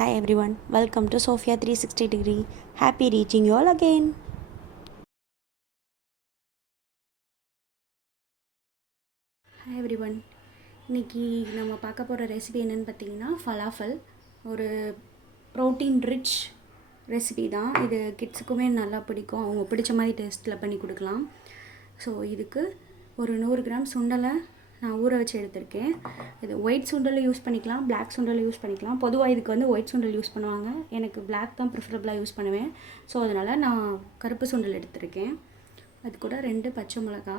Hi everyone, welcome to Sophia 360 degree. Happy reaching you all again. Hi everyone. இன்னைக்கு நம்ம பார்க்க போகிற recipe என்னென்னு பார்த்தீங்கன்னா falafel. ஒரு ப்ரோட்டீன் ரிச் ரெசிபி தான். இது கிட்ஸுக்குமே நல்லா பிடிக்கும். அவங்க பிடிச்ச மாதிரி டேஸ்ட்டில் பண்ணி கொடுக்கலாம். ஸோ இதுக்கு ஒரு 100 கிராம் சுண்டலை நான் ஊற வச்சு எடுத்திருக்கேன். இது ஒயிட் சுண்டலும் யூஸ் பண்ணிக்கலாம், பிளாக் சுண்டலும் யூஸ் பண்ணிக்கலாம். பொதுவாக இதுக்கு வந்து ஒயிட் சுண்டல் யூஸ் பண்ணுவாங்க. எனக்கு பிளாக் தான் ப்ரிஃபரபிளாக யூஸ் பண்ணுவேன். ஸோ அதனால் நான் கருப்பு சுண்டல் எடுத்திருக்கேன். அது கூட 2 பச்சை மிளகா,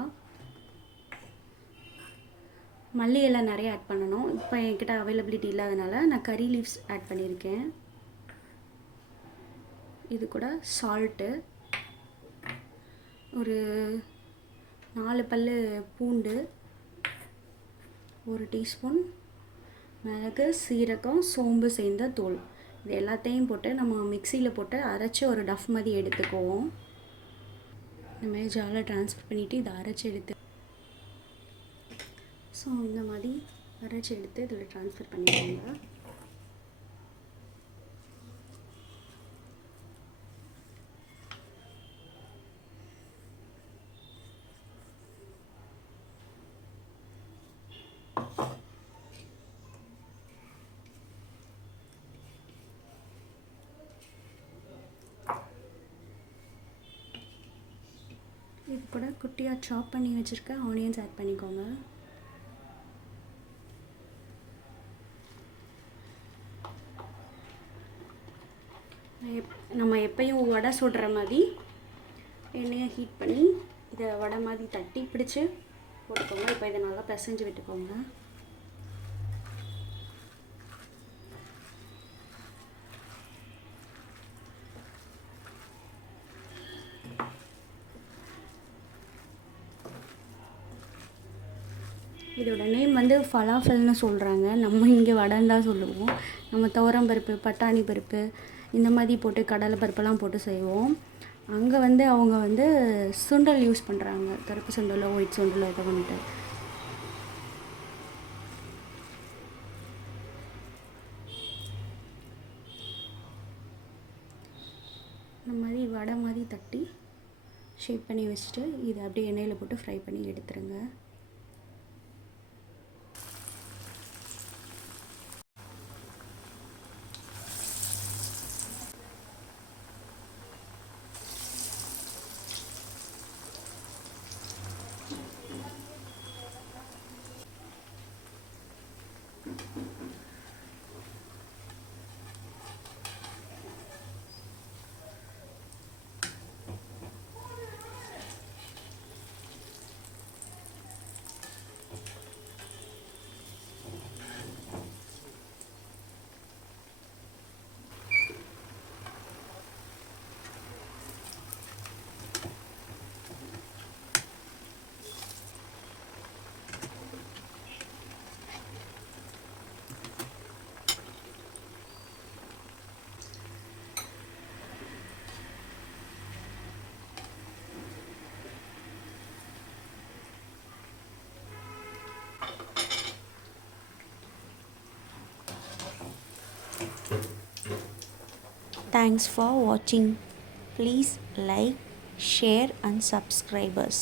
மல்லி எல்லாம் நிறைய ஆட் பண்ணணும். இப்போ என்கிட்ட அவைலபிலிட்டி இல்லாதனால நான் கறி லீவ்ஸ் ஆட் பண்ணியிருக்கேன். இது கூட சால்ட்டு, ஒரு 4 பல் பூண்டு, 1 டீஸ்பூன் மிளகு, சீரகம், சோம்பு சேர்ந்த தூள். இது எல்லாத்தையும் போட்டு நம்ம மிக்சியில் போட்டு அரைச்சி ஒரு டஃப் மாதிரி எடுத்துக்குவோம். இந்த மாதிரி ஜாலில் ட்ரான்ஸ்ஃபர் பண்ணிவிட்டு இதை அரைச்சி எடுத்து இந்த மாதிரி அரைச்சி எடுத்து இதில் ட்ரான்ஸ்ஃபர் பண்ணிக்கோங்க. இது கூட குட்டியாக சாப் பண்ணி வச்சுருக்க ஆனியன்ஸ் ஆட் பண்ணிக்கோங்க. நம்ம எப்பயும் வடை சுடுற மாதிரி எண்ணெயை ஹீட் பண்ணி இதை வடை மாதிரி தட்டி பிடிச்சி போட்டுக்கோங்க. இப்போ இதை நல்லா பிசைஞ்சு விட்டுக்கோங்க. இதோட நேம் வந்து ஃபலாஃபல்னு சொல்கிறாங்க. நம்ம இங்கே வடைன்னு தான் சொல்லுவோம். நம்ம துவரம் பருப்பு, பட்டாணி பருப்பு இந்த மாதிரி போட்டு கடலை பருப்பெல்லாம் போட்டு செய்வோம். அங்கே வந்து அவங்க வந்து சுண்டல் யூஸ் பண்ணுறாங்க, கருப்பு சுண்டலோ ஒயிட் சுண்டலோ இதை வந்துட்டு. இந்த மாதிரி வடை மாதிரி தட்டி ஷேப் பண்ணி வச்சுட்டு இதை அப்படியே எண்ணெயில் போட்டு ஃப்ரை பண்ணி எடுத்துருங்க. Thanks for watching. Please like, share and subscribe us.